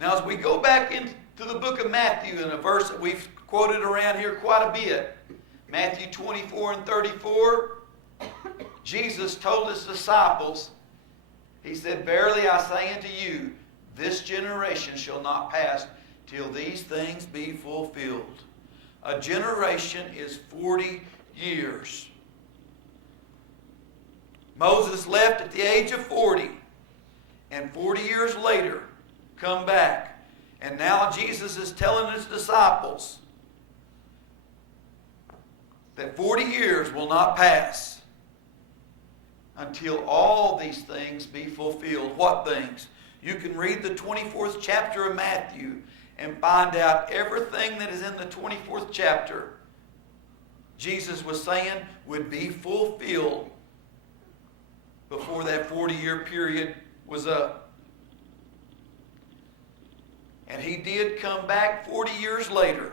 Now, as we go back into the book of Matthew, in a verse that we've quoted around here quite a bit, Matthew 24 and 34, Jesus told his disciples, he said, "Verily I say unto you, this generation shall not pass till these things be fulfilled." A generation is 40 years. Moses left at the age of 40, and 40 years later, come back. And now Jesus is telling his disciples that 40 years will not pass until all these things be fulfilled. What things? You can read the 24th chapter of Matthew and find out everything that is in the 24th chapter Jesus was saying would be fulfilled before that 40-year period was up. And he did come back 40 years later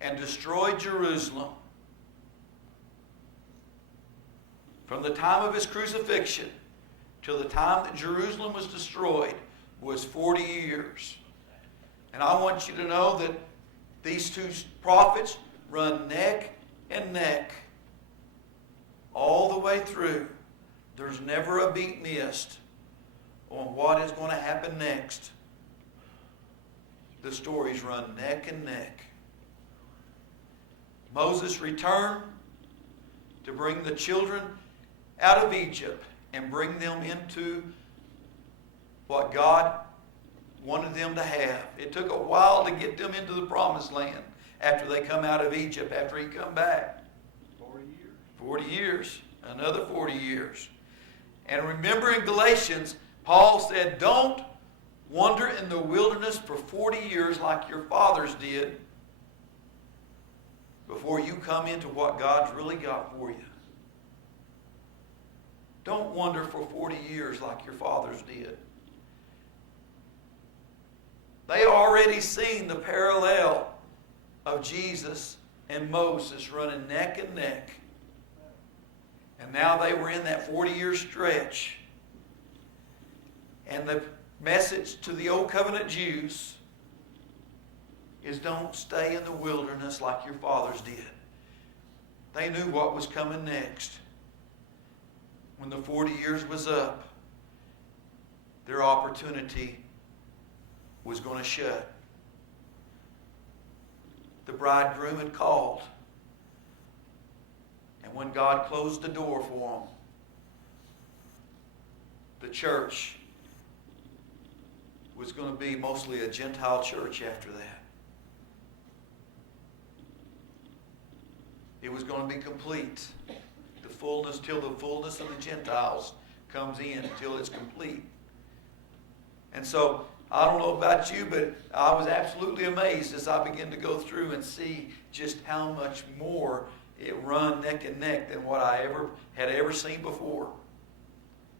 and destroy Jerusalem. From the time of his crucifixion till the time that Jerusalem was destroyed was 40 years. And I want you to know that these two prophets run neck and neck all the way through. There's never a beat missed on what is going to happen next. The stories run neck and neck. Moses returned to bring the children out of Egypt and bring them into what God wanted them to have. It took a while to get them into the promised land after they come out of Egypt, after he come back. 40 years. 40 years. Another 40 years. And remember in Galatians, Paul said, don't wander in the wilderness for 40 years like your fathers did before you come into what God's really got for you. Don't wander for 40 years like your fathers did. They already seen the parallel of Jesus and Moses running neck and neck. And now they were in that 40-year stretch. And the message to the Old Covenant Jews is don't stay in the wilderness like your fathers did. They knew what was coming next. When the 40 years was up, their opportunity was going to shut. The bridegroom had called. And when God closed the door for them, the church was going to be mostly a Gentile church after that. It was going to be complete. The fullness, till the fullness of the Gentiles comes in, until it's complete. And so, I don't know about you, but I was absolutely amazed as I began to go through and see just how much more it run neck and neck than what I had ever seen before.